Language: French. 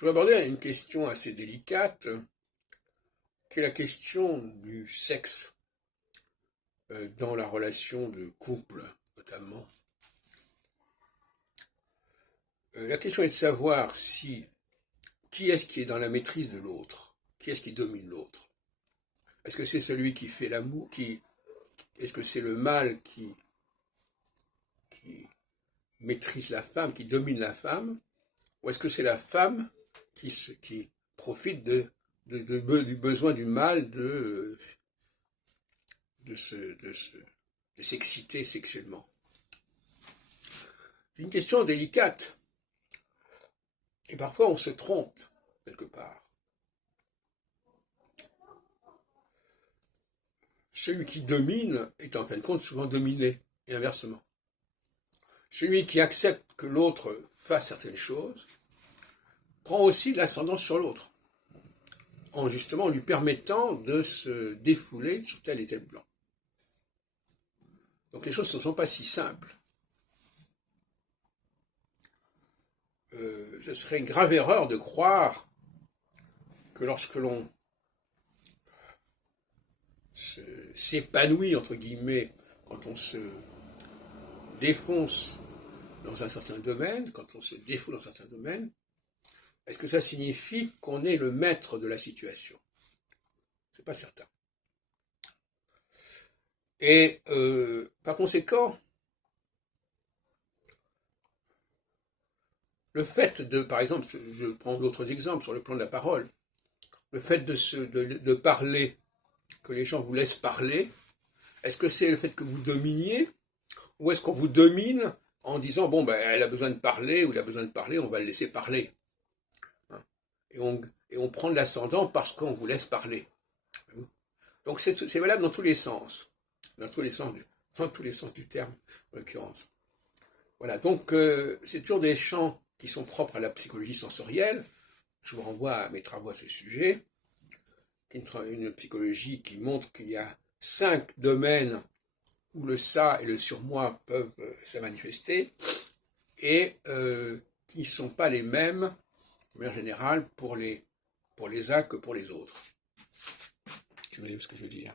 Je vais aborder une question assez délicate, qui est la question du sexe dans la relation de couple, notamment. La question est de savoir qui est-ce qui est dans la maîtrise de l'autre, qui est-ce qui domine l'autre. Est-ce que c'est celui qui fait l'amour, est-ce que c'est le mâle qui maîtrise la femme, qui domine la femme, ou est-ce que c'est la femme qui profite du besoin du mâle de s'exciter sexuellement? C'est une question délicate. Et parfois on se trompe, quelque part. Celui qui domine est en fin de compte souvent dominé, et inversement. Celui qui accepte que l'autre fasse certaines choses prend aussi de l'ascendance sur l'autre, en justement lui permettant de se défouler sur tel et tel plan. Donc les choses ne sont pas si simples. Ce serait une grave erreur de croire que lorsque l'on s'épanouit, entre guillemets, quand on se défonce dans un certain domaine, quand on se défoule dans un certain domaine, est-ce que ça signifie qu'on est le maître de la situation? C'est pas certain. Et par conséquent, le fait de, par exemple, je prends d'autres exemples sur le plan de la parole, le fait de parler, que les gens vous laissent parler, est-ce que c'est le fait que vous dominiez, ou est-ce qu'on vous domine en disant, bon, ben, elle a besoin de parler, ou il a besoin de parler, on va le laisser parler. Et on prend de l'ascendant parce qu'on vous laisse parler. Donc c'est valable dans tous les sens. Dans tous les sens du terme, en l'occurrence. Voilà, donc c'est toujours des champs qui sont propres à la psychologie sensorielle. Je vous renvoie à mes travaux à ce sujet. Une psychologie qui montre qu'il y a 5 domaines où le ça et le surmoi peuvent se manifester et qui ne sont pas les mêmes, de manière générale, pour les uns que pour les autres. Je vous dis ce que je veux dire.